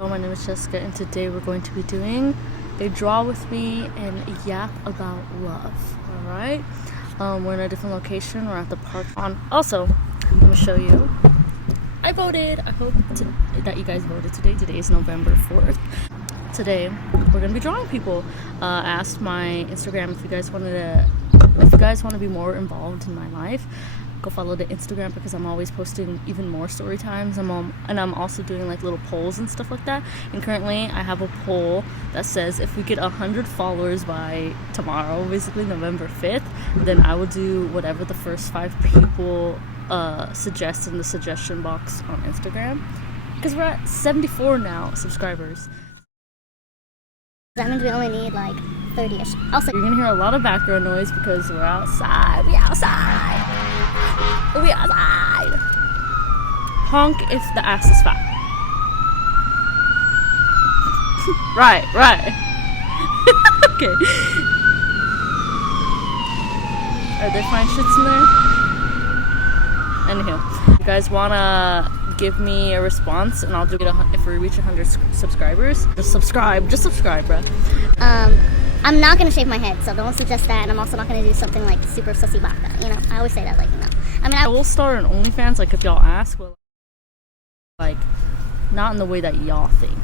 My name is Jessica, and today we're going to be doing a draw with me and a yap about love. Alright? We're in a different location. We're at the park. Also, I'm going to show you. I voted. I hope that you guys voted today. Today is November 4th. Today, we're going to be drawing people. I asked my Instagram if you guys want to be more involved in my life. Go follow the Instagram because I'm always posting even more story times. I'm also doing like little polls and stuff like that. And currently I have a poll that says if we get 100 followers by tomorrow, basically November 5th, then I will do whatever the first 5 people suggest in the suggestion box on Instagram. Because we're at 74 now subscribers. That means we only need like 30-ish. Also, you're gonna hear a lot of background noise because we're outside. We outside. Honk if the ass is fat. right. Okay. Are there fine shits in there? Anywho, you guys wanna give me a response and I'll do it if we reach 100 subscribers. Just subscribe, bro. I'm not gonna shave my head, so don't suggest that, and I'm also not gonna do something like super sussy baka, you know? I always say that, like, you know. I mean, I will start an OnlyFans, like, if y'all ask, but, like, not in the way that y'all think.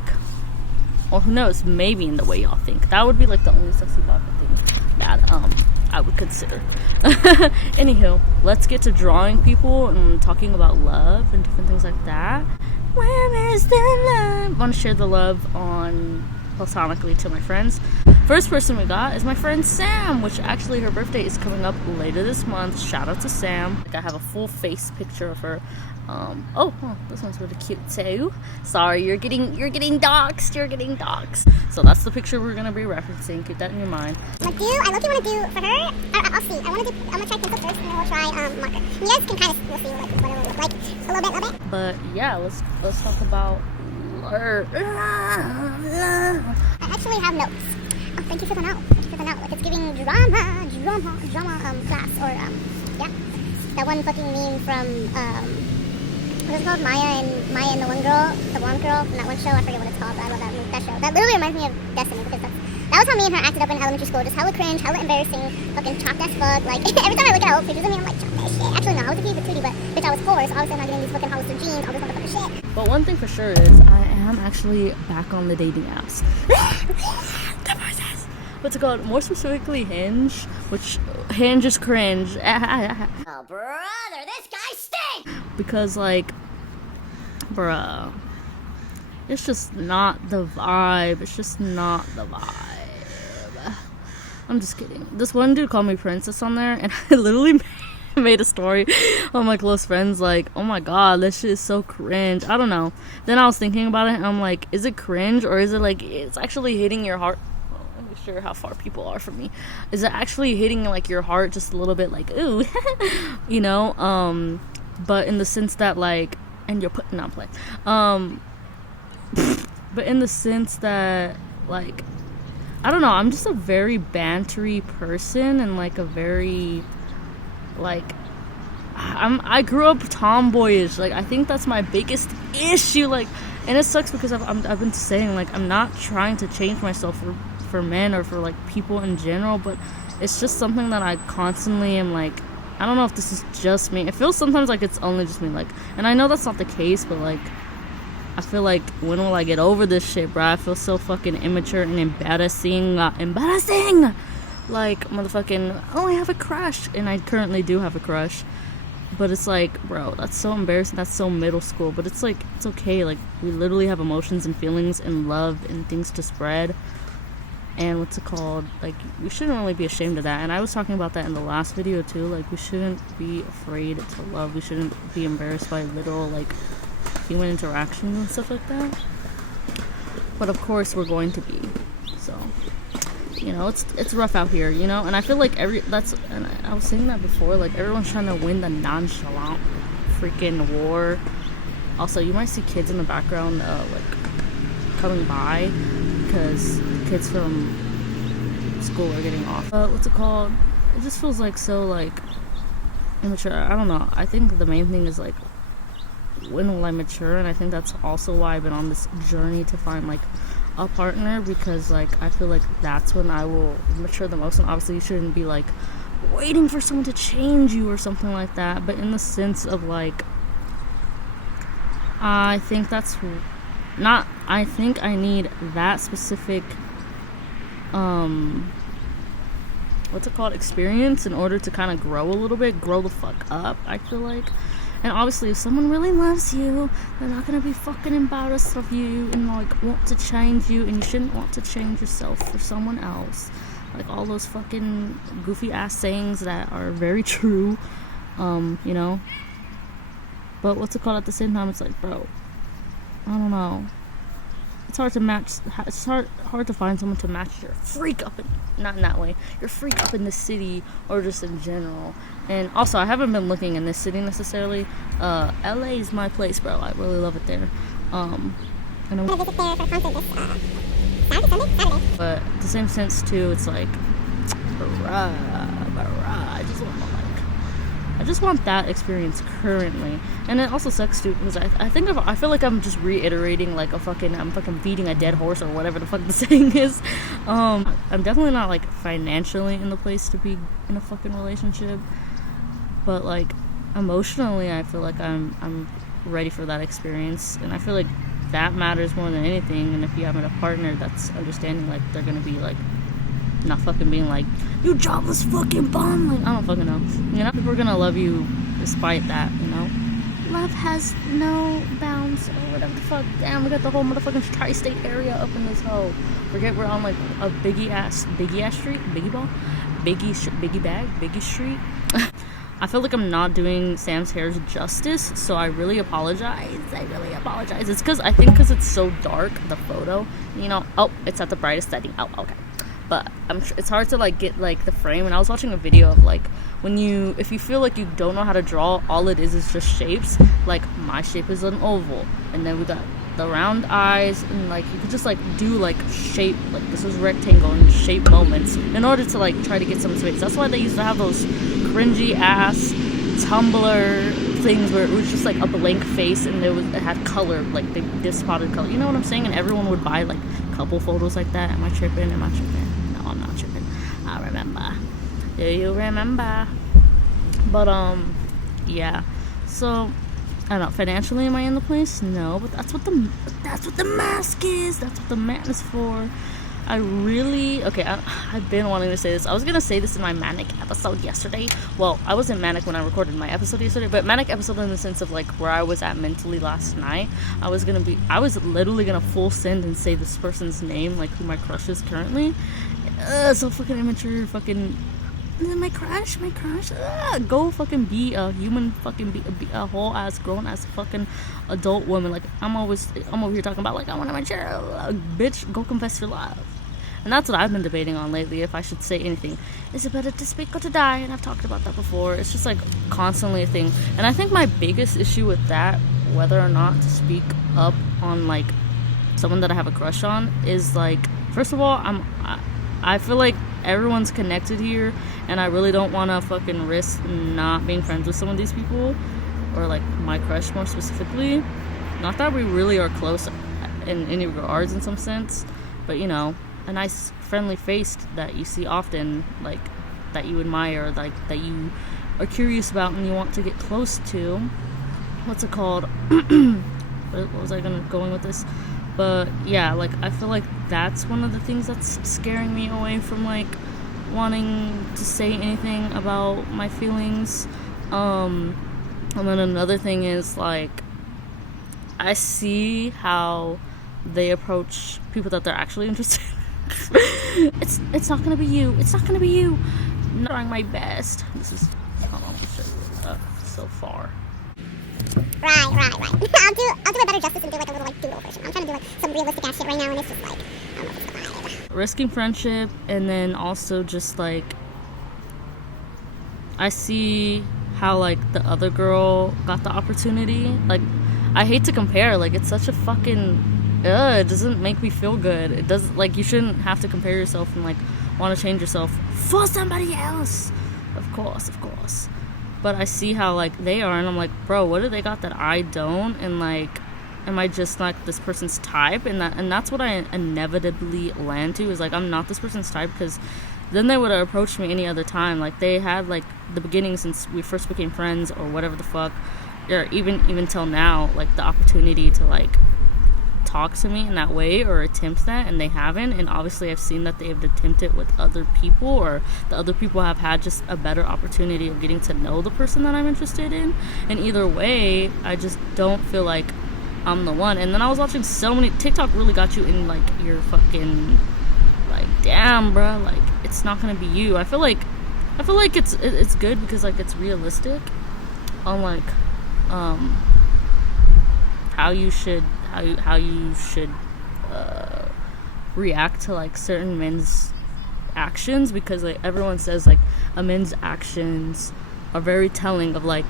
Or who knows, maybe in the way y'all think. That would be, like, the only sussy baka thing that, I would consider. Anywho, let's get to drawing people and talking about love and different things like that. Where is the love? I want to share the love on platonically to my friends. First person we got is my friend Sam, which actually her birthday is coming up later this month. Shout out to Sam. Like, I have a full face picture of her. Oh, this one's really cute too. Sorry, you're getting doxed. So that's the picture we're gonna be referencing. Keep that in your mind. I look want to do for her. I'll see. I'm gonna try pencil first, and then we'll try marker. And you guys can kind of see like what it will look like a little bit. But yeah, let's talk about love. I actually have notes. Oh, thank you for the note. Like, it's giving drama class, or yeah, that one fucking meme from what is it called? Maya and the blonde girl from that one show. I forget what it's called, but I love that show. That literally reminds me of Destiny, because that was how me and her acted up in elementary school. Just hella cringe, hella embarrassing, fucking chopped as fuck. Like, every time I look at old pictures of me, I'm like, chopped as shit. Actually, no, I was a cute patootie, but bitch, I was 4, so obviously I'm not getting these fucking Hollister jeans, all this motherfucking shit. But one thing for sure is I am actually back on the dating apps. What's it called? More specifically Hinge, which Hinge is cringe. Oh, brother, this guy stinks! Because, like, bruh, it's just not the vibe. I'm just kidding. This one dude called me princess on there, and I literally made a story on my close friends like, oh my god, this shit is so cringe. I don't know. Then I was thinking about it, and I'm like, is it cringe, or is it like it's actually hitting your heart? I'm not sure how far people are from me. Is it actually hitting like your heart just a little bit, like, ooh? You know, but in the sense that, like, and you're putting on play, but in the sense that, like, I don't know, I'm just a very bantery person, and like a very, like, I grew up tomboyish. Like, I think that's my biggest issue. Like, and it sucks because I've been saying, like, I'm not trying to change myself for men or for, like, people in general, but it's just something that I constantly am like, I don't know if this is just me. It feels sometimes like it's only just me, like, and I know that's not the case, but, like, I feel like, when will I get over this shit, bro? I feel so fucking immature and embarrassing. Like, motherfucking, oh, I have a crush, and I currently do have a crush, but it's like, bro, that's so embarrassing. That's so middle school. But it's like, it's okay. Like, we literally have emotions and feelings and love and things to spread. And what's it called? Like, we shouldn't really be ashamed of that. And I was talking about that in the last video too. Like, we shouldn't be afraid to love. We shouldn't be embarrassed by little, like, human interactions and stuff like that. But of course we're going to be. So, you know, it's rough out here, you know. And I feel like and I was saying that before, like, everyone's trying to win the nonchalant freaking war. Also, you might see kids in the background like coming by because the kids from school are getting off. What's it called? It just feels like so, like, immature. I don't know. I think the main thing is, like, when will I mature? And I think that's also why I've been on this journey to find like a partner, because like I feel like that's when I will mature the most. And obviously you shouldn't be like waiting for someone to change you or something like that, but in the sense of like, I think that's not, I think I need that specific what's it called, experience in order to kind of grow a little bit, grow the fuck up, I feel like. And obviously if someone really loves you, they're not gonna be fucking embarrassed of you and like want to change you, and you shouldn't want to change yourself for someone else. Like all those fucking goofy ass sayings that are very true, you know. But what's it called, at the same time, it's like, bro, I don't know. It's hard to match, it's hard to find someone to match your freak up in, not in that way, your freak up in the city or just in general. And also, I haven't been looking in this city necessarily. LA is my place, bro. I really love it there. And I'm gonna visit there for concert this Saturday. But at the same sense too, it's like, I just want that experience currently. And it also sucks too, because I feel like I'm just reiterating like I'm fucking beating a dead horse or whatever the fuck the saying is. I'm definitely not like financially in the place to be in a fucking relationship, but like emotionally I feel like I'm ready for that experience, and I feel like that matters more than anything. And if you have a partner that's understanding, like they're gonna be like not fucking being like, you jobless fucking bum, like I don't fucking know, you know. People are gonna love you despite that, you know. Love has no bounds or whatever the fuck. Damn, we got the whole motherfucking tri-state area up in this hole. Forget we're on like a biggie ass street, biggie street. I feel like I'm not doing Sam's hair's justice, so I really apologize. It's because it's so dark, the photo, you know. Oh, it's at the brightest setting. Oh, okay. But it's hard to like get like the frame. And I was watching a video of like, if you feel like you don't know how to draw, all it is just shapes. Like my shape is an oval, and then we got the round eyes, and like you could just like do like shape, like this is rectangle, and shape moments in order to like try to get some space. That's why they used to have those cringy ass Tumblr things where it was just like a blank face, and it had color, like they spotted color, you know what I'm saying? And everyone would buy like a couple photos like that. Am I tripping? No, I'm not tripping. I remember. Do you remember? But yeah. So I don't know, financially am I in the place? No, but that's what the mask is. That's what the man is for. I've been wanting to say this. I was gonna say this in my manic episode yesterday. Well, I wasn't manic when I recorded my episode yesterday, but manic episode in the sense of like where I was at mentally last night. I was literally gonna full send and say this person's name, like who my crush is currently. So fucking immature, fucking my crush. Go fucking be a human, fucking be a whole ass grown ass fucking adult woman. Like I'm over here talking about like I want to mature, bitch. Go confess your love. And that's what I've been debating on lately, if I should say anything. Is it better to speak or to die? And I've talked about that before. It's just like constantly a thing. And I think my biggest issue with that, whether or not to speak up on like someone that I have a crush on, is like, first of all, I feel like everyone's connected here, and I really don't want to fucking risk not being friends with some of these people, or like my crush more specifically. Not that we really are close in any regards in some sense, but you know, a nice friendly face that you see often, like that you admire, like that you are curious about and you want to get close to. What's it called? What was I going with this? But yeah, like I feel like that's one of the things that's scaring me away from like wanting to say anything about my feelings. And then another thing is like, I see how they approach people that they're actually interested in. It's not gonna be you. I'm not trying my best. This is so far. Right. I'll do a better justice and do like a little like doodle version. I'm trying to do like some realistic ass shit right now, and it's just like, I don't know if it's the vibe. Risking friendship, and then also just like, I see how like the other girl got the opportunity. Like, I hate to compare. Like, it's such a fucking it doesn't make me feel good. It does, like, you shouldn't have to compare yourself and like want to change yourself for somebody else. Of course. but I see how like they are, and I'm like, bro, what do they got that I don't? And like, am I just not this person's type? And that's what I inevitably land to, is like, I'm not this person's type, because then they would have approached me any other time. Like, they had like the beginning, since we first became friends or whatever the fuck, or even till now, like the opportunity to like talk to me in that way or attempt that, and they haven't. And obviously I've seen that they've attempted with other people, or the other people have had just a better opportunity of getting to know the person that I'm interested in. And either way, I just don't feel like I'm the one. And then I was watching so many, TikTok really got you in like your fucking, like, damn bruh, like it's not gonna be you. I feel like it's good because like it's realistic on like how you should react to like certain men's actions, because like everyone says like a men's actions are very telling of like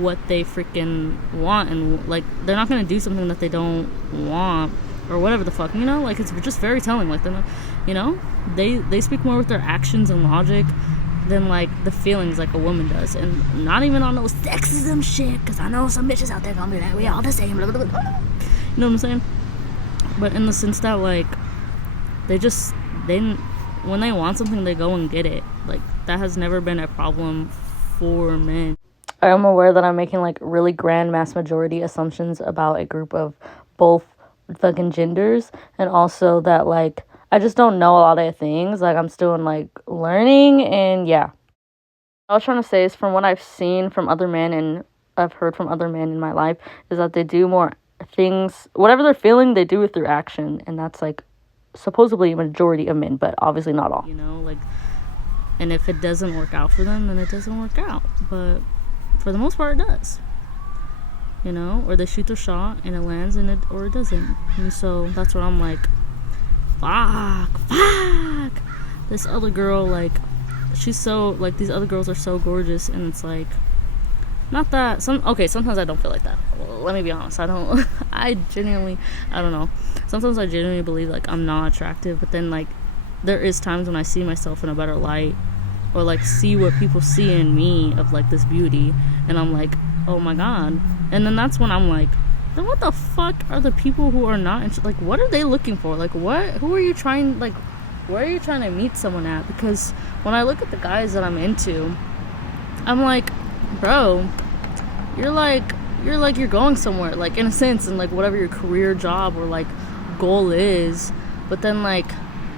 what they freaking want, and like they're not gonna do something that they don't want or whatever the fuck, you know, like it's just very telling. Like they're not, you know, they speak more with their actions and logic than like the feelings like a woman does. And not even on those sexism shit, because I know some bitches out there gonna be like, we all the same, blah, blah, blah. You know what I'm saying? But in the sense that like when they want something, they go and get it. Like that has never been a problem for men. I am aware that I'm making like really grand mass majority assumptions about a group of both fucking genders, and also that like I just don't know a lot of things. Like I'm still in like learning, and yeah. What I was trying to say is, from what I've seen from other men and I've heard from other men in my life, is that they do more things, whatever they're feeling, they do it through action. And that's like supposedly a majority of men, but obviously not all. You know, like, and if it doesn't work out for them, then it doesn't work out. But for the most part, it does. You know, or they shoot their shot and it lands, and or it doesn't. And so that's where I'm like, fuck. This other girl, like, she's so, like, these other girls are so gorgeous, and it's like, not that, sometimes I don't feel like that. Well, let me be honest, I don't know. Sometimes I genuinely believe, like, I'm not attractive, but then, like, there is times when I see myself in a better light, or, like, see what people see in me of, like, this beauty, and I'm like, oh my god. And then that's when I'm like, then what the fuck are the people who are not like, what are they looking for? Like, who are you trying, like, where are you trying to meet someone at? Because when I look at the guys that I'm into, I'm like, bro, you're going somewhere, like, in a sense, and like whatever your career, job, or like goal is. But then like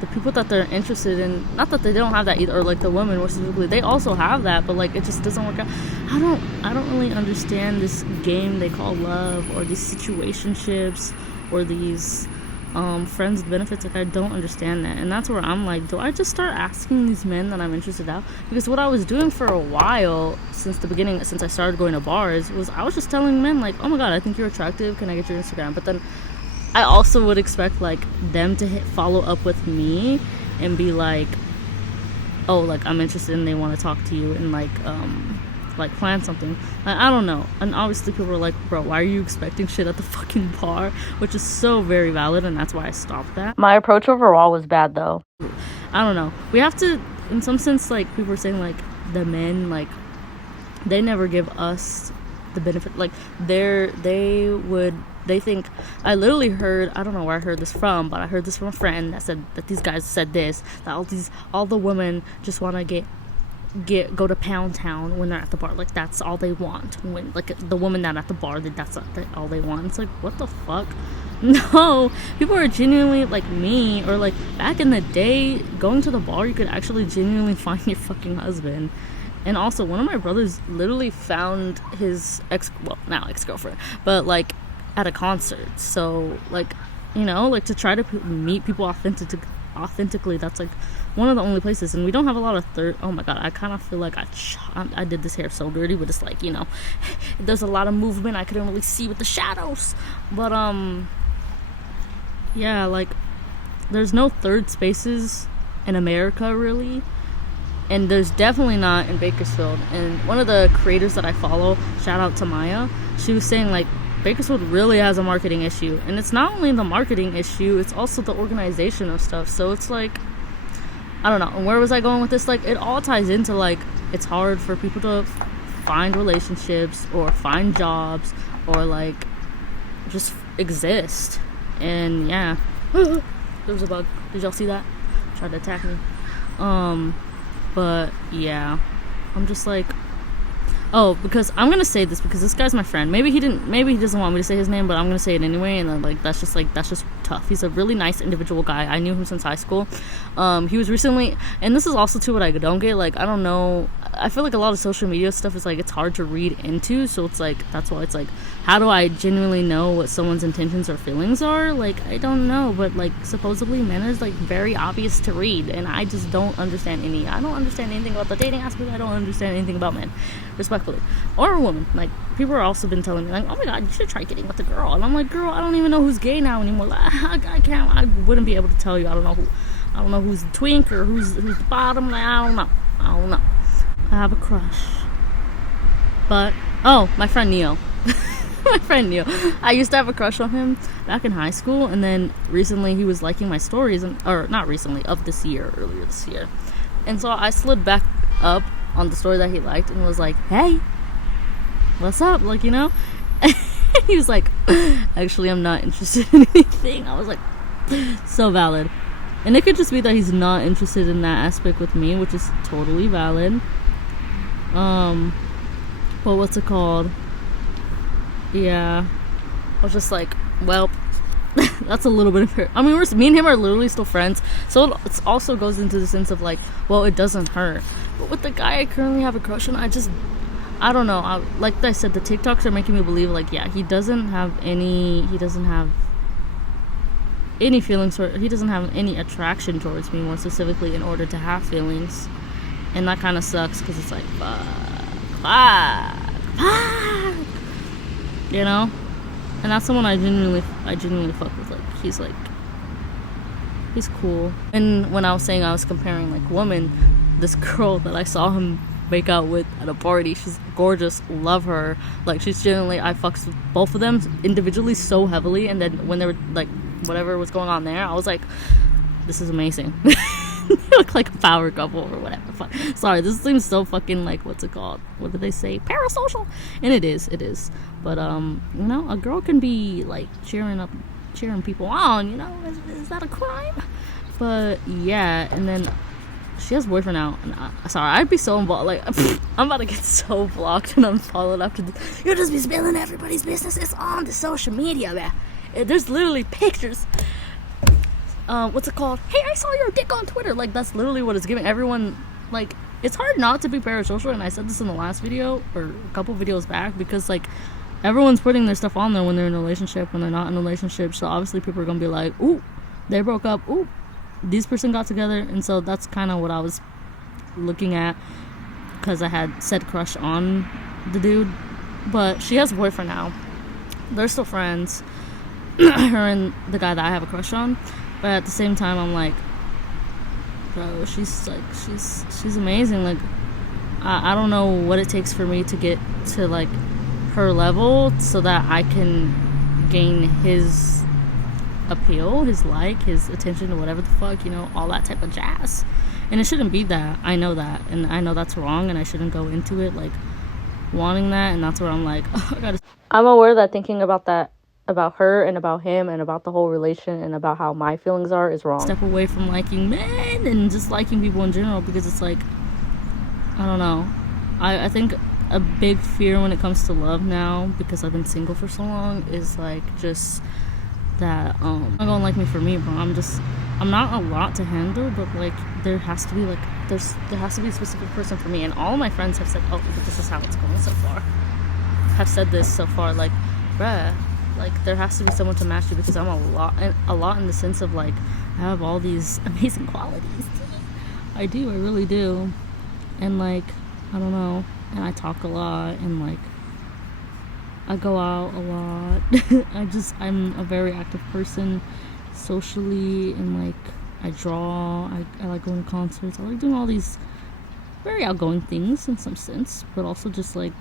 the people that they're interested in, not that they don't have that either, or like the women more specifically, they also have that, but like it just doesn't work out. I don't really understand this game they call love, or these situationships, or these friends with benefits. Like, I don't understand that. And that's where I'm like, do I just start asking these men that I'm interested out? Because what I was doing for a while, since the beginning, since I started going to bars, was I was just telling men like, oh my god, I think you're attractive, can I get your Instagram? But then I also would expect like them to follow up with me and be like, oh, like, I'm interested and they want to talk to you, and like plan something. I don't know. And obviously people are like, bro, why are you expecting shit at the fucking bar? Which is so very valid, and that's why I stopped that. My approach overall was bad though. I don't know. We have to, in some sense, like, people are saying like the men, like, they never give us the benefit. Like, they think, I literally heard, I don't know where I heard this from, but I heard this from a friend that said that these guys said this, that all the women just want to go to Pound Town when they're at the bar. Like, that's all they want. When, like, the woman that at the bar, that's all they want. It's like, what the fuck? No, people are genuinely like me, or like back in the day, going to the bar, you could actually genuinely find your fucking husband. And also, one of my brothers literally found his now ex-girlfriend, but like at a concert. So like, you know, like, to try to meet people authentically, that's like one of the only places. And we don't have a lot of oh my god, I kind of feel like I did this hair so dirty, but it's like, you know, there's a lot of movement I couldn't really see with the shadows. But yeah, like, there's no third spaces in America really, and there's definitely not in Bakersfield. And one of the creators that I follow, shout out to Maya, she was saying like, Bakersfield really has a marketing issue, and it's not only the marketing issue, it's also the organization of stuff. So it's like, I don't know. And where was I going with this? Like, it all ties into like, it's hard for people to find relationships or find jobs or like just exist. And yeah, there was a bug. Did y'all see that? Tried to attack me. But yeah, I'm just like, oh, because I'm gonna say this because this guy's my friend. Maybe he doesn't want me to say his name, but I'm gonna say it anyway. And then that's just tough. He's a really nice individual guy. I knew him since high school. He was recently, and this is also too what I don't get. Like, I don't know. I feel like a lot of social media stuff is like it's hard to read into. So it's like that's why it's like, how do I genuinely know what someone's intentions or feelings are? Like, I don't know. But like supposedly men is like very obvious to read, and I just don't understand any. I don't understand anything about the dating aspect. I don't understand anything about men, respectfully, or a woman. Like, people are also been telling me like, oh my god, you should try getting with a girl. And I'm like, girl, I don't even know who's gay now anymore. Like, I wouldn't be able to tell you. I don't know who's the twink or who's the bottom. Like, I don't know. I have a crush. But my friend Neo. My friend Neo. I used to have a crush on him back in high school, and then recently he was liking my stories, or not recently, earlier this year. And so I slid back up on the story that he liked and was like, hey, what's up? Like, you know? He was like, actually, I'm not interested in anything. I was like, so valid. And it could just be that he's not interested in that aspect with me, which is totally valid. But what's it called? Yeah. I was just like, well, that's a little bit of hurt. I mean, me and him are literally still friends. So it also goes into the sense of like, well, it doesn't hurt. But with the guy I currently have a crush on, I don't know. Like I said, the TikToks are making me believe like, yeah, he doesn't have any feelings, or he doesn't have any attraction towards me, more specifically, in order to have feelings. And that kind of sucks because it's like, fuck, you know? And that's someone I genuinely fuck with. Like, he's cool. And when I was saying I was comparing like women, this girl that I saw him make out with at a party, she's gorgeous, love her. Like, she's genuinely, I fucks with both of them individually so heavily, and then when they were like, whatever was going on there, I was like, this is amazing. They look like a power couple or whatever. Sorry, this seems so fucking like, what's it called? What did they say? Parasocial. And it is. But you know, a girl can be like cheering people on, you know. Is that a crime? But yeah, and then she has a boyfriend now, and sorry, I'd be so involved. Like, I'm about to get so blocked and unfollowed after this. You'll just be spilling everybody's business. It's on the social media, man. There's literally pictures. What's it called? Hey, I saw your dick on Twitter. Like, that's literally what it's giving everyone. Like, it's hard not to be parasocial, and I said this in the last video or a couple videos back, because like everyone's putting their stuff on there when they're in a relationship, when they're not in a relationship. So obviously people are gonna be like, ooh, they broke up, ooh, this person got together. And so that's kind of what I was looking at, because I had said crush on the dude. But she has a boyfriend now. They're still friends. Her and the guy that I have a crush on. But at the same time, I'm like, bro, she's amazing. Like, I don't know what it takes for me to get to like her level so that I can gain his appeal, his his attention, or whatever the fuck, you know, all that type of jazz. And it shouldn't be that. I know that, and I know that's wrong, and I shouldn't go into it like wanting that. And that's where I'm like, oh, I gotta. I'm aware that thinking about that, about her and about him and about the whole relation and about how my feelings are, is wrong. Step away from liking men and just liking people in general, because it's like, I don't know. I think a big fear when it comes to love now, because I've been single for so long, is like just that not gonna like me for me, bro. I'm not a lot to handle, but like there has to be a specific person for me. And all my friends have said, oh, this is how it's going so far, have said this so far, like, bruh, like there has to be someone to match you, because I'm a lot in the sense of like I have all these amazing qualities. I really do. And like, I don't know, and I talk a lot, and like I go out a lot. I'm a very active person socially, and like I draw, I like going to concerts, I like doing all these very outgoing things in some sense, but also just like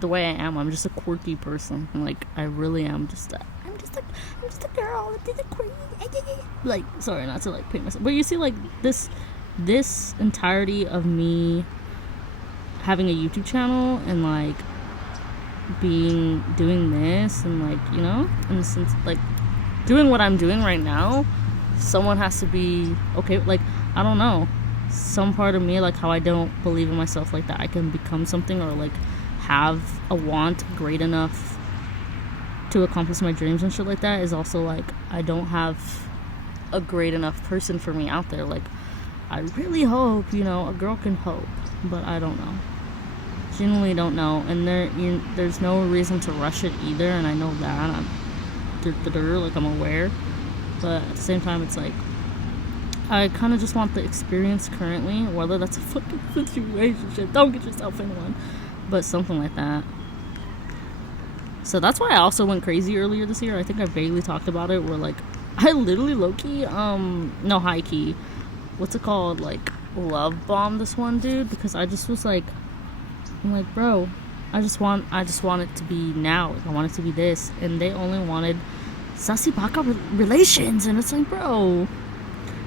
the way I am, I'm just a quirky person. Like, I really am just a girl, like, sorry, not to like paint myself, but you see, like this entirety of me having a YouTube channel and like doing this and like, you know, in the sense like doing what I'm doing right now, someone has to be okay. Like, I don't know, some part of me, like how I don't believe in myself like that I can become something or like have a want great enough to accomplish my dreams and shit like that, is also like I don't have a great enough person for me out there. Like, I really hope, you know, a girl can hope, but I don't know. Genuinely don't know, and there's no reason to rush it either, and I know that. Like, I'm aware, but at the same time, it's like I kind of just want the experience currently, whether that's a fucking situationship. Don't get yourself in one, but something like that. So that's why I also went crazy earlier this year. I think I vaguely talked about it, where like I literally low-key, no, high-key, what's it called, like LoveBombed this one dude, because I just was like, I'm like, bro, I just want it to be now. Like, I want it to be this, and they only wanted sassy baka relations, and it's like, bro.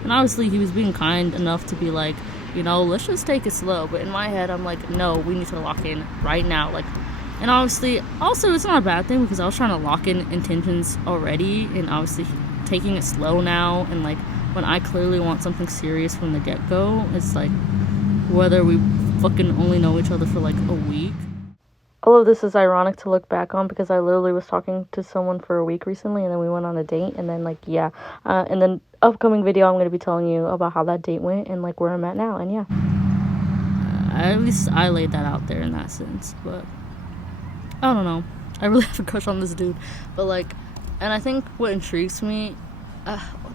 And obviously he was being kind enough to be like, you know, let's just take it slow. But in my head, I'm like, no, we need to lock in right now. Like, and obviously, also it's not a bad thing because I was trying to lock in intentions already, and obviously taking it slow now, and like when I clearly want something serious from the get-go, it's like whether we fucking only know each other for like a week. All of this is ironic to look back on because I literally was talking to someone for a week recently, and then we went on a date, and then like, yeah, and then upcoming video I'm going to be telling you about how that date went and like where I'm at now, and yeah, at least I laid that out there in that sense. But I don't know, I really have a crush on this dude, but like, and I think what intrigues me,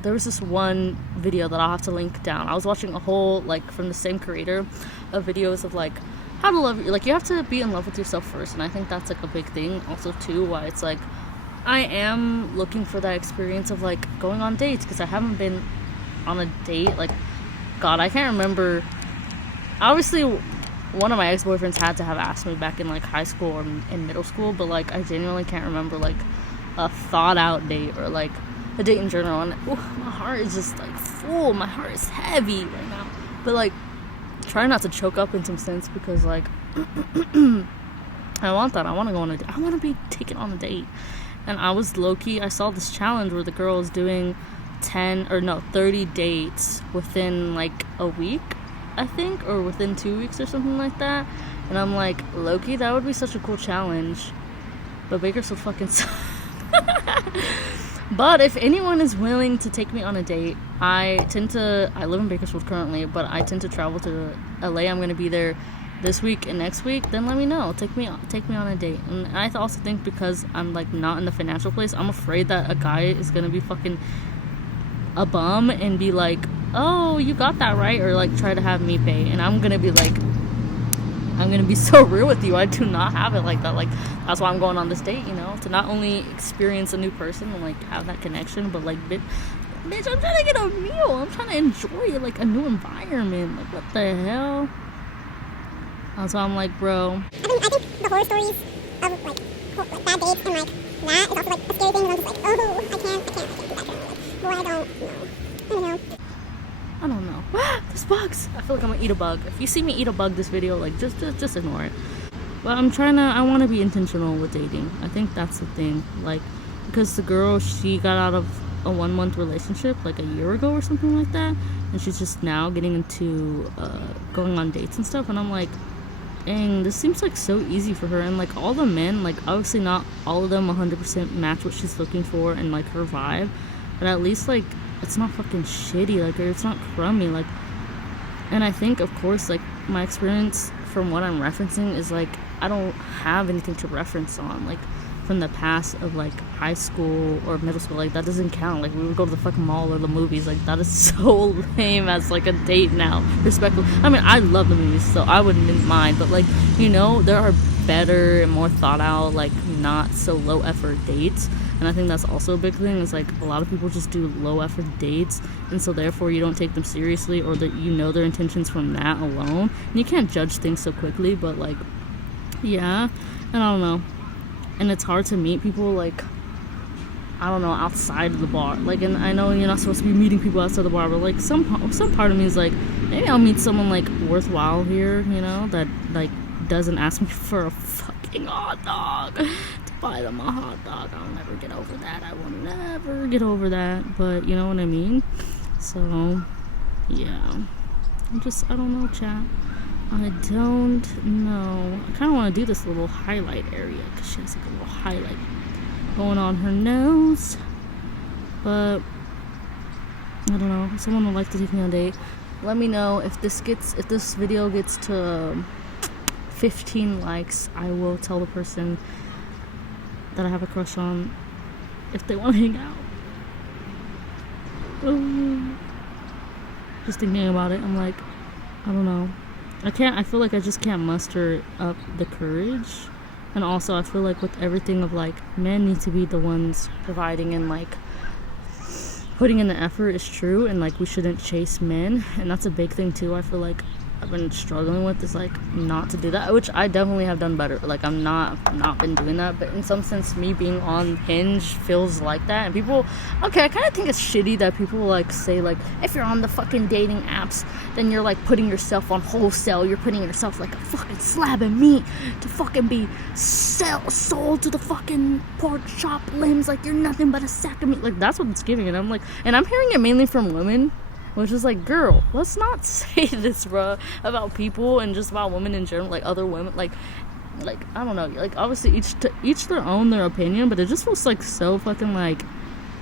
there was this one video that I'll have to link down. I was watching a whole, like, from the same creator, of videos of like how to love, like, you have to be in love with yourself first, and I think that's like a big thing also too, why it's like I am looking for that experience of like going on dates, because I haven't been on a date, like, God, I can't remember. Obviously one of my ex-boyfriends had to have asked me back in like high school or in middle school, but like I genuinely can't remember like a thought out date or like a date in general, and my heart is just like full, my heart is heavy right now, but like try not to choke up in some sense, because like I want that. I want to go on a date. I want to be taken on a date. And I was low-key, I saw this challenge where the girl is doing 30 dates within like a week, I think, or within 2 weeks or something like that. And I'm like, low-key, that would be such a cool challenge, but Bakersfield fucking sucks. But if anyone is willing to take me on a date, I live in Bakersfield currently, but I tend to travel to LA. I'm going to be there this week and next week. Then let me know. Take me on a date. And I also think because I'm like not in the financial place, I'm afraid that a guy is going to be fucking a bum and be like, oh, you got that right, or like try to have me pay. And I'm going to be like, I'm gonna be so real with you, I do not have it like that. Like, that's why I'm going on this date, you know, to not only experience a new person and like have that connection, but like, bitch, I'm trying to get a meal, I'm trying to enjoy like a new environment. Like, what the hell? So I'm like, bro, I think the horror stories of like bad dates and like that is also like a scary thing, because I'm just like, oh, I can't do that currently. Like, boy, I don't know. I don't know. There's bugs. I feel like I'm gonna eat a bug. If you see me eat a bug this video, like, just ignore it. But I want to be intentional with dating. I think that's the thing. Like, because the girl, she got out of a 1-month relationship like a year ago or something like that, and she's just now getting into going on dates and stuff, and I'm like, dang, this seems like so easy for her. And like all the men, like obviously not all of them 100% match what she's looking for and like her vibe, but at least like it's not fucking shitty, like, or it's not crummy, like. And I think, of course, like, my experience from what I'm referencing is like I don't have anything to reference on, like, from the past of like high school or middle school. Like, that doesn't count. Like, we would go to the fucking mall or the movies. Like, that is so lame as like a date now, respectfully. I mean, I love the movies, so I wouldn't mind, but like, you know, there are better and more thought out, like, not so low effort dates. And I think that's also a big thing, is like a lot of people just do low effort dates, and so therefore you don't take them seriously, or that you know their intentions from that alone. And you can't judge things so quickly, but like, yeah, and I don't know. And it's hard to meet people, like, I don't know, outside of the bar. Like, and I know you're not supposed to be meeting people outside the bar, but like some part of me is like, maybe I'll meet someone like worthwhile here, you know, that like doesn't ask me for a fucking hot dog, to buy them a hot dog. I'll never get over that. I will never get over that. But you know what I mean? So, yeah. I don't know, chat. I don't know. I kind of want to do this little highlight area because she has like a little highlight going on her nose. But I don't know. If someone would like to take me on a date, let me know. If this video gets to 15 likes, I will tell the person that I have a crush on if they want to hang out. Just thinking about it, I'm like, I don't know. I feel like I just can't muster up the courage. And also I feel like with everything of like, men need to be the ones providing and like putting in the effort is true, and like we shouldn't chase men, and that's a big thing too. I feel like I've been struggling with is like not to do that, which I definitely have done better. Like I'm not been doing that, but in some sense me being on Hinge feels like that. And people, okay, I kind of think it's shitty that people like say like, if you're on the fucking dating apps, then you're like putting yourself on wholesale, you're putting yourself like a fucking slab of meat to fucking be sold to the fucking pork chop limbs, like you're nothing but a sack of meat. Like that's what it's giving. And I'm like, and I'm hearing it mainly from women, which is like, girl, let's not say this, bro, about people and just about women in general, like other women, like I don't know, like obviously each their own, their opinion, but it just feels like so fucking like,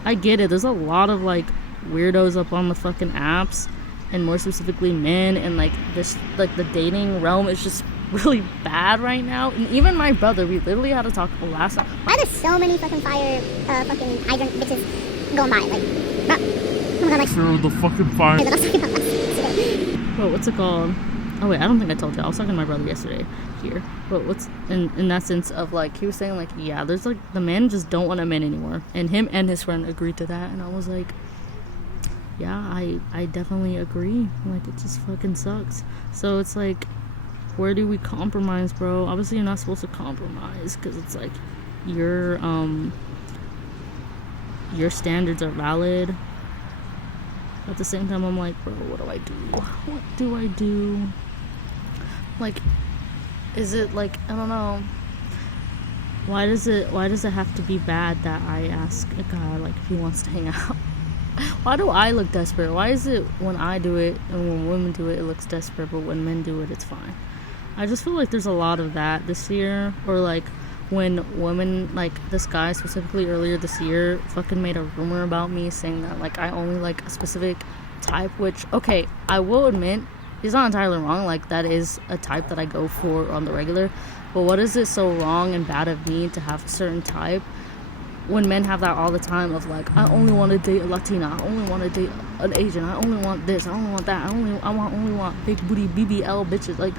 I get it, there's a lot of like weirdos up on the fucking apps, and more specifically men, and like this, like the dating realm is just really bad right now. And even my brother, we literally had to talk last time. Why there's so many fucking fire, fucking hydrant bitches going by, like, bro. Oh my god, like, for the fucking fire. But what's it called? Oh wait, I don't think I told you. I was talking to my brother yesterday here. But what's in that sense of like, he was saying like, yeah, there's like, the men just don't want a man anymore, and him and his friend agreed to that, and I was like, yeah, I definitely agree. Like it just fucking sucks. So it's like, where do we compromise, bro? Obviously you're not supposed to compromise because it's like your standards are valid. At the same time, I'm like, bro, what do I do? What do I do? Like, is it like, I don't know. Why does it have to be bad that I ask a guy like if he wants to hang out? Why do I look desperate? Why is it when I do it and when women do it, it looks desperate, but when men do it, it's fine? I just feel like there's a lot of that this year, or like when women, like this guy specifically earlier this year fucking made a rumor about me saying that like I only like a specific type, which, okay, I will admit he's not entirely wrong. Like that is a type that I go for on the regular, but what is it so wrong and bad of me to have a certain type when men have that all the time of like, I only want to date a Latina, I only want to date an Asian, I only want this, I only want that, I only want big booty BBL bitches. Like,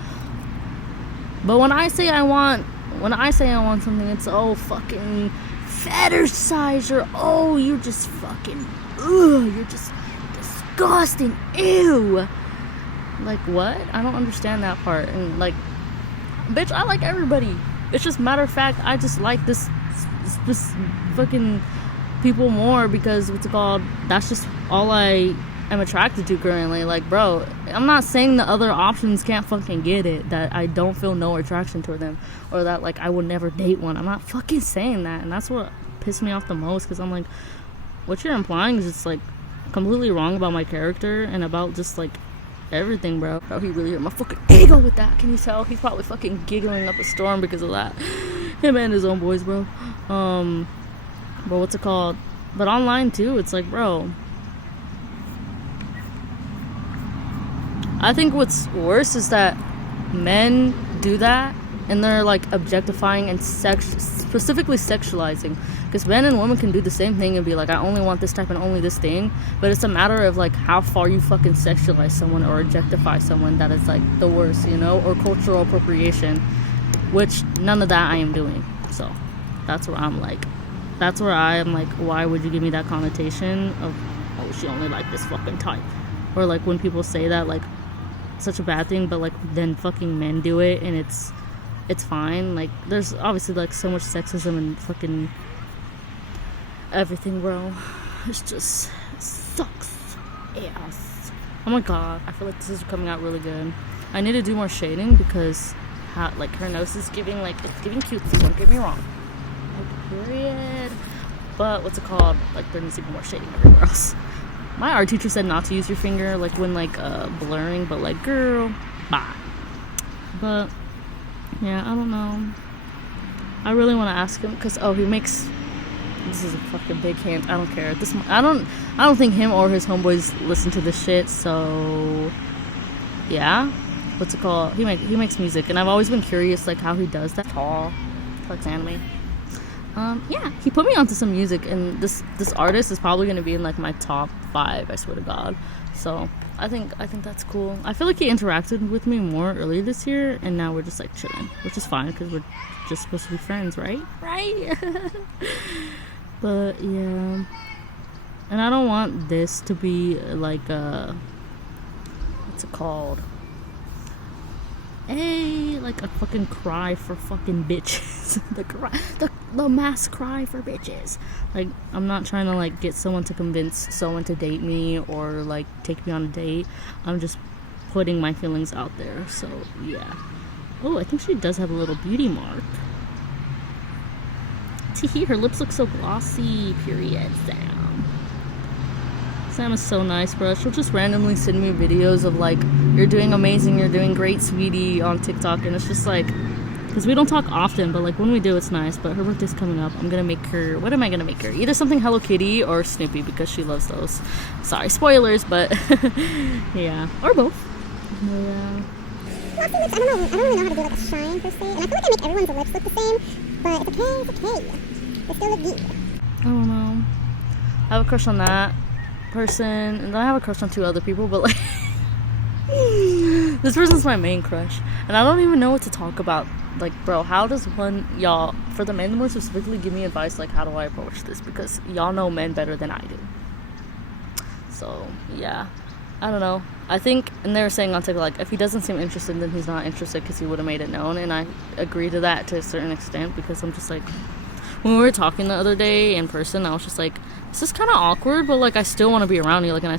but when I say I want something, it's oh fucking fetishize, or oh you're just fucking you're just disgusting, ew. Like what? I don't understand that part. And like, bitch, I like everybody. It's just matter of fact, I just like this fucking people more because what's it called? That's just all I am attracted to currently. Like, bro, I'm not saying the other options can't fucking get it, that I don't feel no attraction toward them, or that like I would never date one. I'm not fucking saying that, and that's what pissed me off the most, because I'm like, what you're implying is just like completely wrong about my character and about just like everything, bro. Oh, he really hurt my fucking ego with that. Can you tell? He's probably fucking giggling up a storm because of that. Him and his own boys, bro. But what's it called? But online too, it's like, bro, I think what's worse is that men do that and they're like objectifying and specifically sexualizing, because men and women can do the same thing and be like, I only want this type and only this thing, but it's a matter of like how far you fucking sexualize someone or objectify someone that is like the worst, you know, or cultural appropriation, which none of that I am doing. So that's where I'm like, why would you give me that connotation of, oh, she only like this fucking type, or like when people say that, like such a bad thing, but like then fucking men do it and it's fine. Like there's obviously like so much sexism and fucking everything, bro. It's just sucks ass. Oh my god, I feel like this is coming out really good. I need to do more shading because how, like, her nose is giving, like, it's giving cutesy, don't get me wrong. Like, period. But, what's it called? Like, there needs to be more shading everywhere else. My art teacher said not to use your finger, like, when, like, blurring, but, like, girl, bye. But, yeah, I don't know. I really want to ask him, because, oh, he makes, this is a fucking big hint, I don't care. I don't think him or his homeboys listen to this shit, so, yeah. What's it called? He makes music, and I've always been curious, like, how he does that. Tall, likes anime. Yeah, he put me onto some music, and this artist is probably gonna be in, like, my top 5, I swear to God. So I think that's cool. I feel like he interacted with me more earlier this year, and now we're just, like, chilling, which is fine because we're just supposed to be friends, right? But yeah, and I don't want this to be like what's it called? Like a fucking cry for fucking bitches. the mass cry for bitches. Like, I'm not trying to, like, get someone to convince someone to date me or, like, take me on a date. I'm just putting my feelings out there. So yeah. Oh, I think she does have a little beauty mark. Teehee, her lips look so glossy. Period. Sam is so nice, bro. She'll just randomly send me videos of, like, you're doing amazing, you're doing great, sweetie, on TikTok, and it's just like, because we don't talk often, but, like, when we do, it's nice. But her birthday's coming up. I'm gonna make her, what am I gonna make her? Either something Hello Kitty or Snoopy, because she loves those. Sorry, spoilers, but yeah, or both. Yeah. I don't really know how to do, like, a shine per se, and I feel like I make everyone's lips look the same, but it's okay. They still look good. I don't know. I have a crush on that person, and then I have a crush on 2 other people, but, like, this person's my main crush, and I don't even know what to talk about. Like, bro, how does one, y'all, for the men more specifically, give me advice, like, how do I approach this, because y'all know men better than I do. So yeah, I don't know. I think, and they were saying on TikTok, like, if he doesn't seem interested, then he's not interested, because he would have made it known, and I agree to that to a certain extent, because I'm just like, when we were talking the other day in person, I was just like, this is kind of awkward, but, like, I still want to be around you, like, and I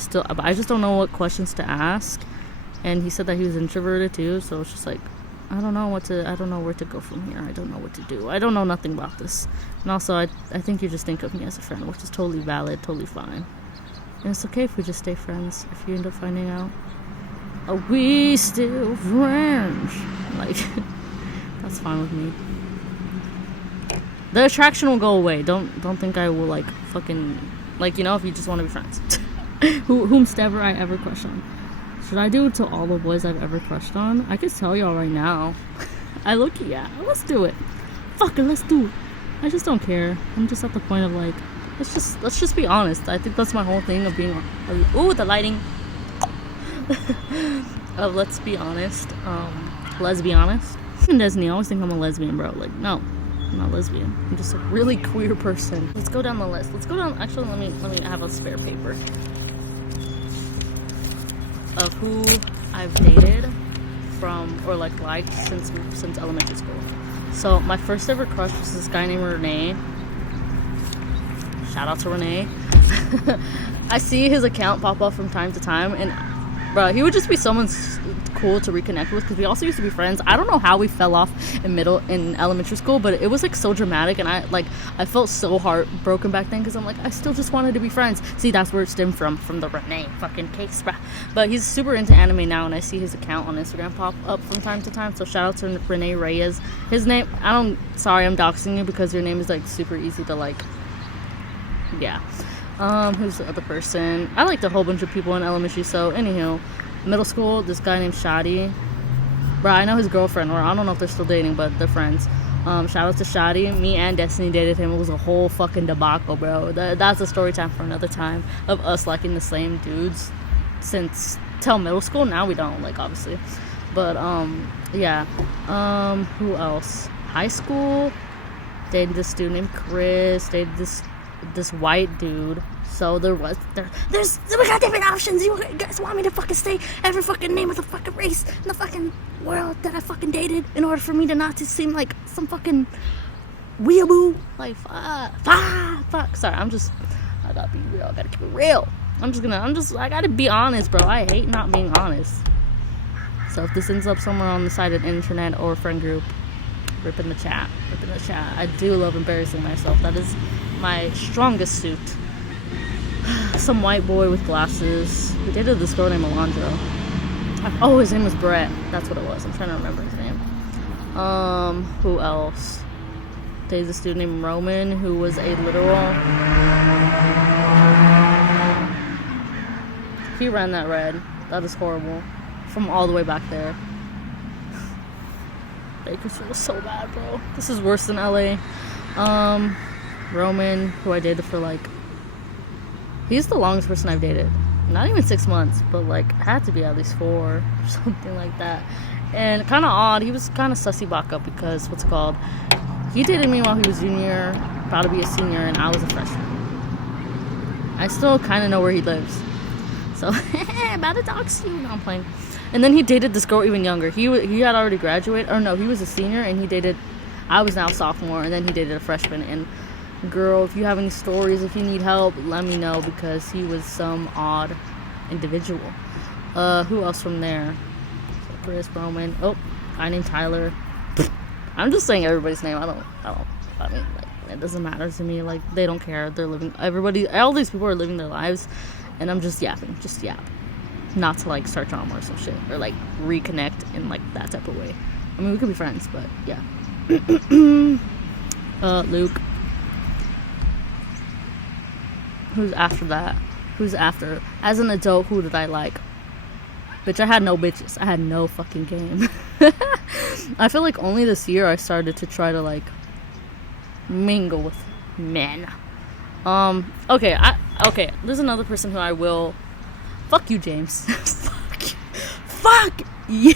just don't know what questions to ask. And he said that he was introverted too, so it's just like, I don't know where to go from here. I don't know what to do. I don't know nothing about this. And also, I think you just think of me as a friend, which is totally valid, totally fine. And it's okay if we just stay friends, if you end up finding out, are we still friends? Like, that's fine with me. The attraction will go away. Don't think I will, like, fucking, like, you know, if you just want to be friends. Whomstever I ever crush on. Should I do it to all the boys I've ever crushed on? I could tell y'all right now. I look, yeah, let's do it. Fuck it, let's do it. I just don't care. I'm just at the point of, like, let's just be honest. I think that's my whole thing of being, ooh, the lighting. Let's be honest. Let's be honest. In Disney, I always think I'm a lesbian, bro. Like, no, I'm not lesbian. I'm just a really queer person. Let's go down the list. Actually, let me have a spare paper of who I've dated from, or, like, liked since elementary school. So my first ever crush was this guy named Renee. Shout out to Renee. I see his account pop up from time to time, and bro, he would just be someone cool to reconnect with, because we also used to be friends. I don't know how we fell off in elementary school, but it was, like, so dramatic, and I felt so heartbroken back then, because I'm like, I still just wanted to be friends. See, that's where it stemmed from the Renee fucking case, bro. But he's super into anime now, and I see his account on Instagram pop up from time to time, so shout out to Renee Reyes. His name, sorry, I'm doxing you, because your name is, like, super easy to, like, yeah. Who's the other person? I liked a whole bunch of people in elementary, so anywho, middle school, this guy named Shadi. Bro, I know his girlfriend, or I don't know if they're still dating, but they're friends. Shout out to Shadi. Me and Destiny dated him. It was a whole fucking debacle, bro. That's a story time for another time, of us liking the same dudes since till middle school. Now we don't, like, obviously, but yeah. Who else? High school, dated this dude named Chris. Dated this white dude. So we got different options. You guys want me to fucking say every fucking name of the fucking race in the fucking world that I fucking dated, in order for me to not to seem like some fucking weeaboo? Like, fuck. Sorry, I gotta be real. I gotta keep it real. I gotta be honest, bro. I hate not being honest. So if this ends up somewhere on the side of the internet or friend group, rip in the chat. I do love embarrassing myself. That is my strongest suit. Some white boy with glasses. We dated this girl named Alondra. Oh, his name was Brett. That's what it was. I'm trying to remember his name. Who else? Dated this dude named Roman, who was a literal... He ran that red. That is horrible. From all the way baker there. Bakersfield was so bad, bro. This is worse than LA. Roman, who I dated for like... He's the longest person I've dated. Not even 6 months, but like had to be at least 4 or something like that. And kind of odd, he was kind of sussy back up because what's it called? He dated me while he was junior, about to be a senior, and I was a freshman. I still kind of know where he lives. So, about to dox you. No, I'm playing. And then he dated this girl even younger. He had already graduated. Or no, he was a senior, and he dated... I was now sophomore, and then he dated a freshman. And girl, if you have any stories, if you need help, let me know, because he was some odd individual. Who else from there? So Chris, Roman. Oh, guy named Tyler. I'm just saying everybody's name. I mean, like, it doesn't matter to me. Like, they don't care. They're living... all these people are living their lives, and I'm just yapping. Just yap. Not to, like, start drama or some shit. Or, like, reconnect in, like, that type of way. I mean, we could be friends, but, yeah. Luke. Who's after that? Who's after? As an adult, who did I like? Bitch, I had no bitches. I had no fucking game. I feel like only this year I started to try to, like, mingle with men. Okay, there's another person who I will... Fuck you, James. Fuck you.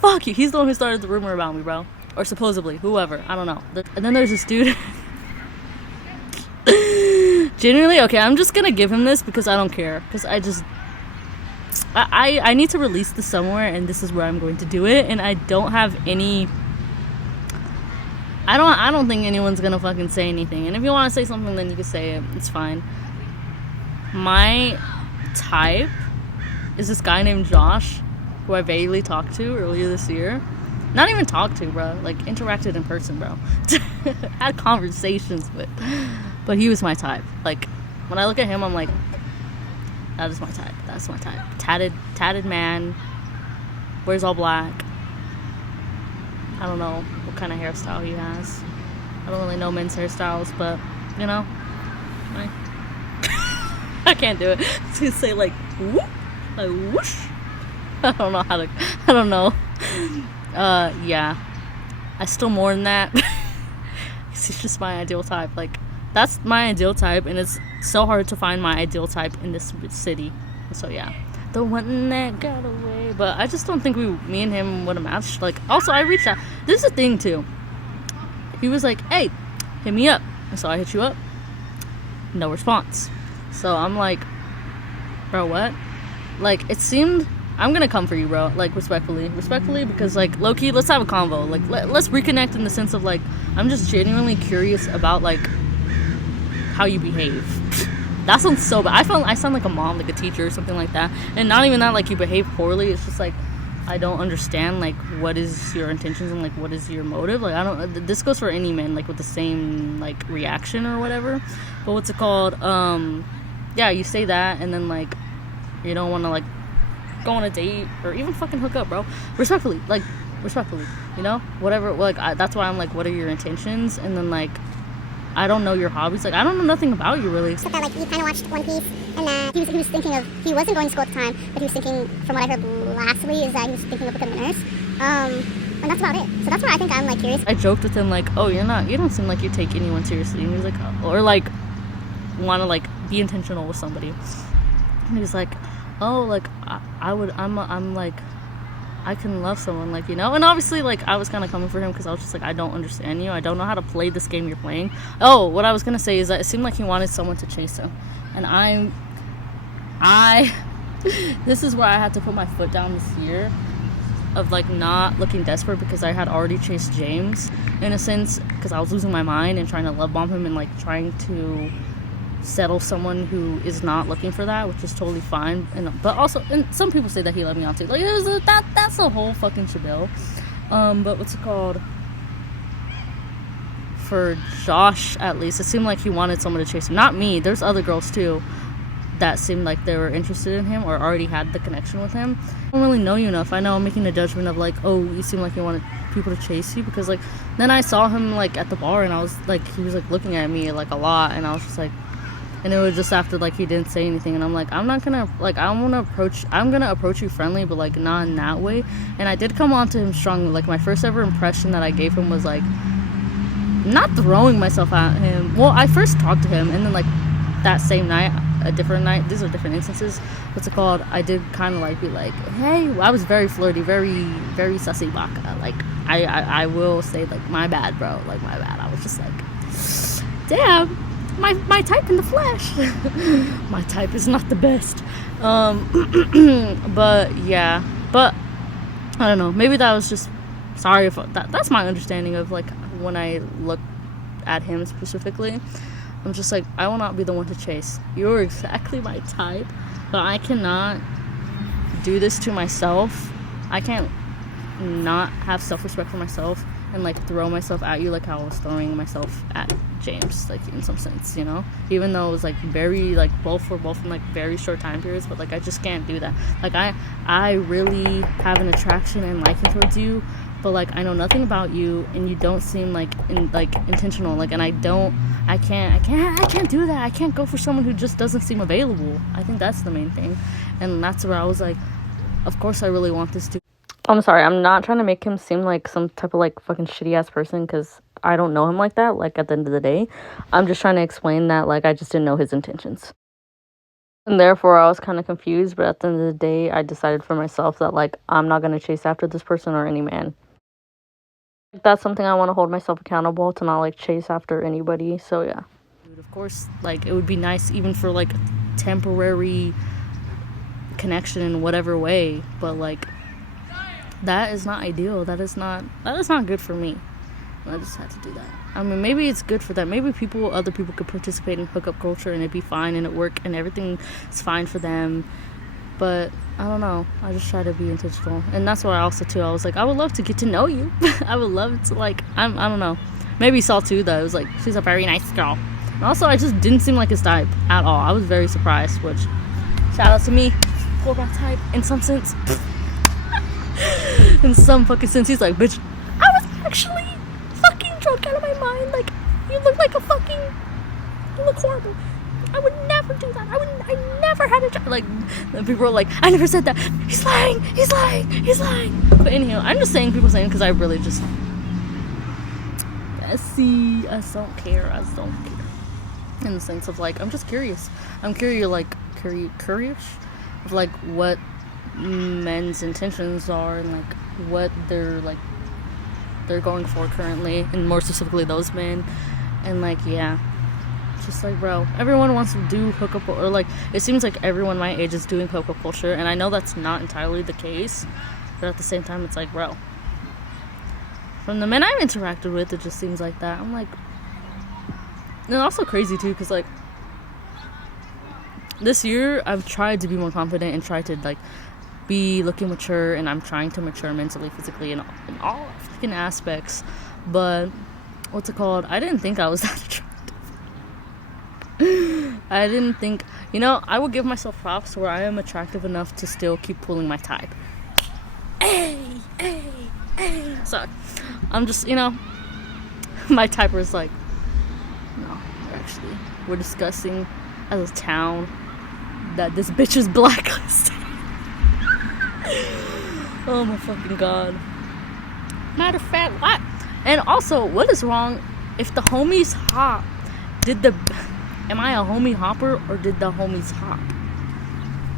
Fuck you. He's the one who started the rumor about me, bro. Or supposedly, whoever. I don't know. And then there's this dude. Genuinely, okay, I'm just gonna give him this because I don't care. Because I need to release this somewhere, and this is where I'm going to do it. And I don't have any... I don't think anyone's gonna fucking say anything. And if you want to say something, then you can say it. It's fine. My type is this guy named Josh, who I vaguely talked to earlier this year. Not even talked to, bro. Like, interacted in person, bro. Had conversations with. But he was my type. Like, when I look at him, I'm like, that is my type. That's my type. Tatted man. Wears all black. I don't know what kind of hairstyle he has. I don't really know men's hairstyles, but, you know. I can't do it. I was gonna say, like, whoop. Like, whoosh. I don't know. Yeah. I still more than that. It's just my ideal type. Like, that's my ideal type, and it's so hard to find my ideal type in this city. So, yeah. The one that got away. But I just don't think me and him would have matched. Like, also, I reached out. This is a thing, too. He was like, hey, hit me up. And so I hit you up. No response. So I'm like, bro, what? Like, it seemed... I'm gonna come for you, bro. Like, respectfully, because, like, low-key, let's have a convo. Like, let's reconnect in the sense of, like, I'm just genuinely curious about, like, how you behave. That sounds so bad. I sound like a mom, like a teacher or something like that. And not even that, like, you behave poorly. It's just, like, I don't understand, like, what is your intentions and, like, what is your motive. Like, I don't... This goes for any man, like, with the same, like, reaction or whatever. But what's it called? Yeah, you say that, and then, like, you don't want to, like, go on a date or even fucking hook up, bro. Respectfully, you know, whatever. Like, that's why I'm like, what are your intentions? And then, like, I don't know your hobbies. Like, I don't know nothing about you, really. Except that, like, he kind of watched One Piece, and that he was thinking of... He wasn't going to school at the time, but he was thinking, from what I heard lastly, is that he was thinking of becoming a nurse. And that's about it. So that's where I think I'm, like, curious. I joked with him, like, oh, you don't seem like you take anyone seriously. And he was like, oh, or, like, want to, like, be intentional with somebody. And he was like, oh, like, I'm like, I can love someone, like, you know. And obviously, like, I was kind of coming for him because I was just like, I don't understand you. I don't know how to play this game you're playing. Oh, what I was gonna say is that it seemed like he wanted someone to chase him, and this is where I had to put my foot down this year of, like, not looking desperate, because I had already chased James in a sense, because I was losing my mind and trying to love bomb him and, like, trying to settle someone who is not looking for that, which is totally fine. But also, and some people say that he let me out too. Like, that's a whole fucking shabelle. But what's it called? For Josh, at least, it seemed like he wanted someone to chase him. Not me. There's other girls too that seemed like they were interested in him or already had the connection with him. I don't really know you enough. I know I'm making a judgment of like, oh, you seem like you wanted people to chase you, because like then I saw him like at the bar and I was like, he was like looking at me like a lot, and I was just like, and it was just after like he didn't say anything, and I'm like, I'm gonna approach you friendly, but like not in that way. And I did come on to him strongly. Like my first ever impression that I gave him was like not throwing myself at him. Well, I first talked to him, and then like that same night, a different night, these are different instances, what's it called, I did kind of like be like, hey, I was very flirty, very very sussy baka. Like I will say, like, my bad, bro, like my bad. I was just like, damn, my type in the flesh. My type is not the best. But yeah, but I don't know, maybe that was just, sorry if that's my understanding of like when I look at him specifically. I'm just like, I will not be the one to chase. You're exactly my type, but I cannot do this to myself. I can't not have self-respect for myself and like throw myself at you like how I was throwing myself at James, like in some sense, you know? Even though it was like very, like both in like very short time periods, but like I just can't do that. Like I really have an attraction and liking towards you, but like I know nothing about you, and you don't seem like intentional. Like, and I can't do that. I can't go for someone who just doesn't seem available. I think that's the main thing, and that's where I was like, of course I really want this to. I'm sorry, I'm not trying to make him seem like some type of like fucking shitty ass person, because I don't know him like that. Like at the end of the day, I'm just trying to explain that like I just didn't know his intentions. And therefore, I was kind of confused, but at the end of the day, I decided for myself that, like, I'm not going to chase after this person or any man. That's something I want to hold myself accountable to, not, like, chase after anybody, so yeah. Of course, like, it would be nice even for, like, temporary connection in whatever way, but, like, that is not ideal. That is not good for me. I just had to do that. I mean, maybe it's good for them. Maybe other people could participate in hookup culture and it'd be fine and it work and everything is fine for them. But I don't know. I just try to be intentional, and that's why I also too. I was like, I would love to get to know you. I would love to, like, I don't know. Maybe Saul too though. It was like, she's a very nice girl. And also, I just didn't seem like his type at all. I was very surprised. Which, shout out to me for my type in some sense. In some fucking sense, he's like, bitch, I was actually drunk out of my mind. Like, you look like you look horrible. I would never do that. I never had a job. Like, people are like, I never said that. He's lying. But anyhow, I'm just saying, people saying, because I really just, I don't care. In the sense of, like, I'm just curious. I'm curious of, like, what men's intentions are and, like, what they're going for currently, and more specifically those men. And like, yeah, just like, bro, everyone wants to do hookup, or like, it seems like everyone my age is doing hookup culture, and I know that's not entirely the case, but at the same time, it's like, bro, from the men I've interacted with, it just seems like that. I'm like, and also crazy too, because like this year I've tried to be more confident and try to like be looking mature, and I'm trying to mature mentally, physically, in all fucking aspects. But what's it called? I didn't think I was that attractive. I didn't think, I will give myself props where I am attractive enough to still keep pulling my type. Hey. So I'm just, my typer is like, no, we're discussing as a town that this bitch is blacklisted. Oh my fucking god. Matter of fact, what? And also, what is wrong if the homies hop? Am I a homie hopper, or did the homies hop?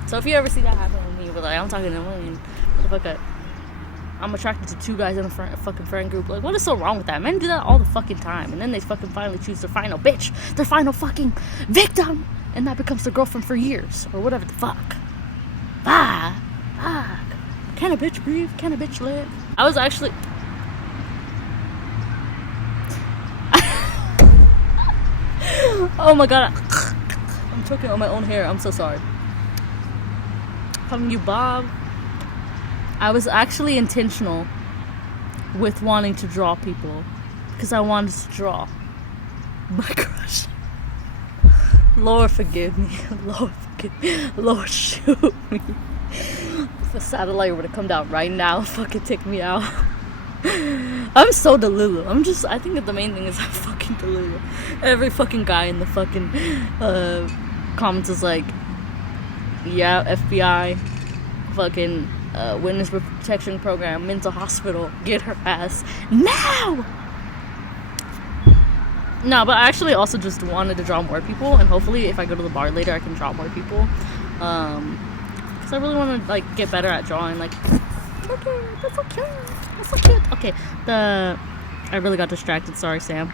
So if you ever see that happen with me, but like, I'm talking to women, motherfucker, I'm attracted to two guys in a fucking friend group. Like, what is so wrong with that? Men do that all the fucking time, and then they fucking finally choose their final bitch, their final fucking victim, and that becomes their girlfriend for years, or whatever the fuck. Fuck. Can a bitch breathe? Can a bitch live? I was actually... Oh my god. I'm choking on my own hair. I'm so sorry. Calling you Bob. I was actually intentional with wanting to draw people because I wanted to draw my crush. Lord forgive me. Lord forgive me. Lord shoot me. If the satellite were to come down right now, fucking take me out. I'm so delulu. I think that the main thing is I'm fucking delulu. Every fucking guy in the fucking comments is like, yeah, FBI, fucking witness protection program, mental hospital, get her ass now. No, but I actually also just wanted to draw more people, and hopefully if I go to the bar later I can draw more people, because I really want to like get better at drawing. Like, okay, that's so cute, that's so cute. Okay, I really got distracted, sorry Sam.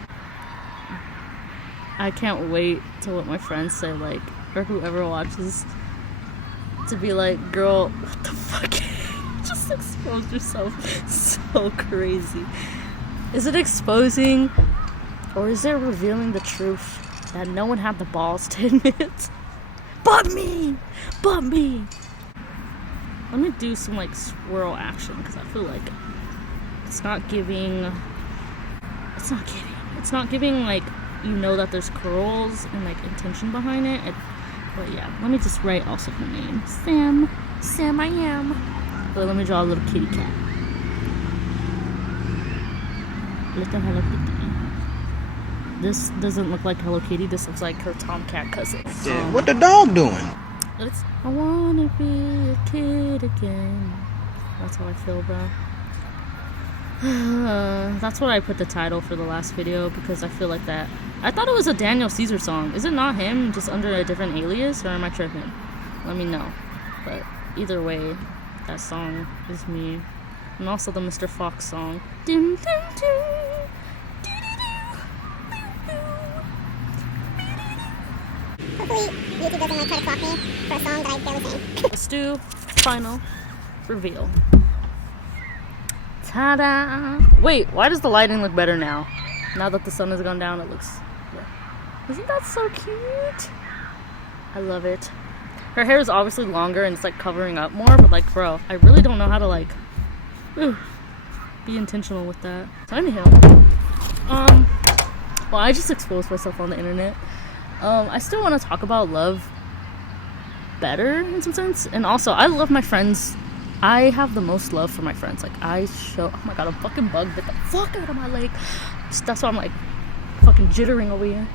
I can't wait to what my friends say, like, or whoever watches, to be like, girl, what the fuck? You just exposed yourself so crazy. Is it exposing, or is it revealing the truth that no one had the balls to admit? But me! But me! Let me do some like swirl action, because I feel like it's not giving like, you know, that there's curls and like intention behind it. But yeah, let me just write also her name. Sam I am. But let me draw a little kitty cat. Little Hello Kitty. This doesn't look like Hello Kitty, this looks like her tomcat cousin. What the dog doing? I wanna be a kid again. That's how I feel, bro. That's what I put the title for the last video, because I feel like that. I thought it was a Daniel Caesar song. Is it not him, just under a different alias, or am I tripping? Let me know. But either way, that song is me. And also the Mr. Fox song. Dum, dum, dum. Hopefully, YouTube doesn't like try to clock me for a song that I barely sang. Let's do final reveal. Ta-da! Wait, why does the lighting look better now? Now that the sun has gone down, it looks... Yeah. Isn't that so cute? I love it. Her hair is obviously longer and it's like covering up more, but like, bro, I really don't know how to like... be intentional with that. So anyhow, well, I just exposed myself on the internet. I still want to talk about love better in some sense, and also I love my friends. I have the most love for my friends. Like, oh my god, a fucking bug bit the fuck out of my leg. That's why I'm like fucking jittering over here.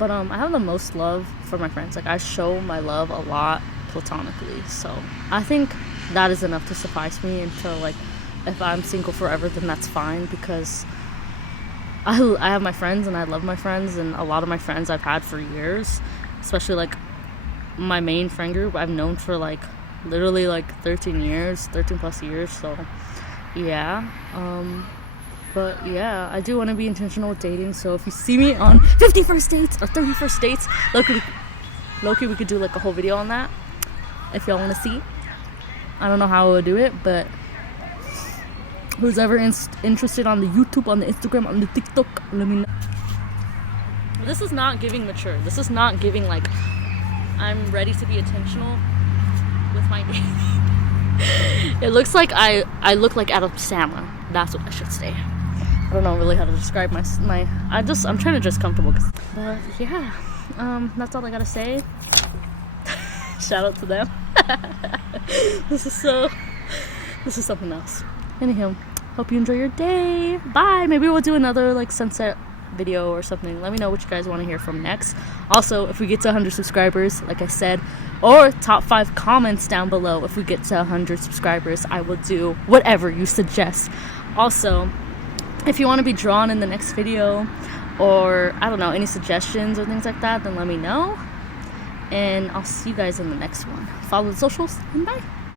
But I have the most love for my friends. Like, I show my love a lot platonically, so I think that is enough to suffice me until, like, if I'm single forever, then that's fine, because I have my friends and I love my friends, and a lot of my friends I've had for years, especially like my main friend group I've known for like literally like 13 plus years, so yeah. But yeah, I do want to be intentional with dating, so if you see me on 51st dates or 31st dates, Loki, we could do like a whole video on that if y'all want to see. I don't know how I would do it, but who's ever interested on the YouTube, on the Instagram, on the TikTok, let me know. This is not giving mature. This is not giving like I'm ready to be intentional with my dating. It looks like I look like Adam Sandler. That's what I should say. I don't know really how to describe I'm trying to dress comfortable. But yeah, that's all I gotta say. Shout out to them. This is something else. Anyhow, hope you enjoy your day. Bye. Maybe we'll do another like sunset video or something. Let me know what you guys want to hear from next. Also, if we get to 100 subscribers, like I said, or top 5 comments down below, if we get to 100 subscribers, I will do whatever you suggest. Also, if you want to be drawn in the next video, or I don't know, any suggestions or things like that, then let me know. And I'll see you guys in the next one. Follow the socials, and bye.